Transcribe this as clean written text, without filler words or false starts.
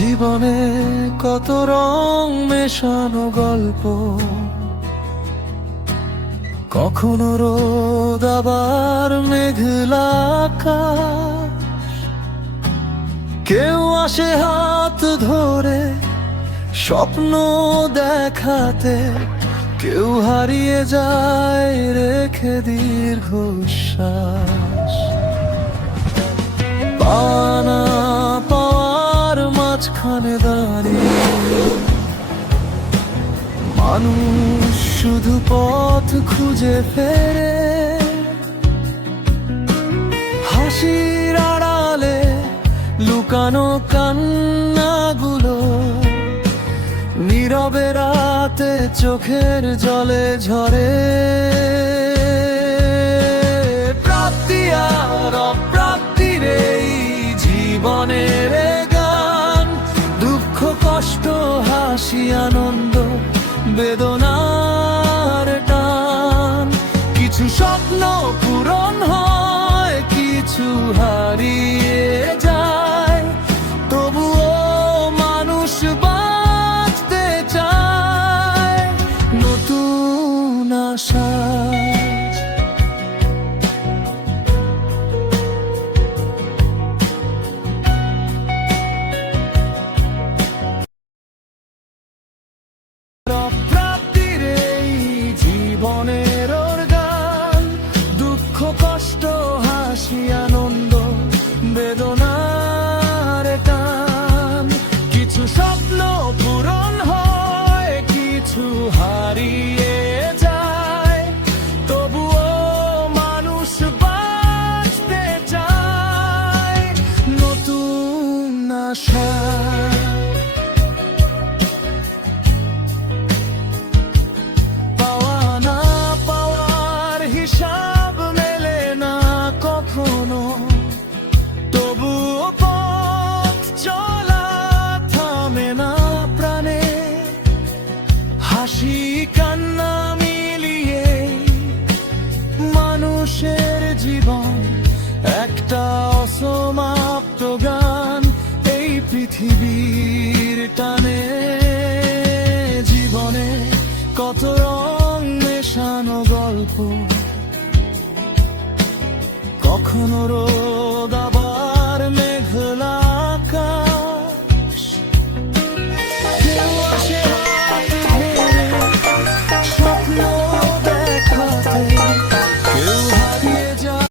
জীবনে কত রং মেশানো গল্প, কখনো রোদ আবার মেঘলা আকাশ। কেউ আসে হাত ধরে স্বপ্ন দেখাতে, কেউ হারিয়ে যায় রেখে দীর্ঘশ্বাস। পানা পাওয়ার মাঝখানে দাঁড়িয়ে মানুষ শুধু পথ খুঁজে ফেরে। হাসির আড়ালে লুকানো কান্নাগুলো নীরবে রাতে চোখের জলে ঝরে। প্রাপ্তি আর অপ্রাপ্তির এই জীবনের গান, দুঃখ কষ্ট হাসি আনন্দ বেদনার টান। কিছু স্বপ্ন পূরণ হয়, কিছু হারিয়ে যায়, তবুও মানুষ বাঁচতে চায় নতুন আশায়। প্রাপ্তির এই জীবনের গান, দুঃখ কষ্ট হাসি আনন্দ বেদনার টান। কিছু স্বপ্ন পূরণ হয়, কিছু হারিয়ে যায়, তবুও মানুষ বাঁচতে চায় নতুন আশায়। হিসাব মেলে না কখনো, তবুও পথ চলা থামে না প্রাণে। হাসি কান্না মিলিয়ে মানুষের জীবন একটা অসমাপ্ত গান এই পৃথিবীর টানে। জীবনে কত রং মেশানো গল্প, কখনো রোদ আবার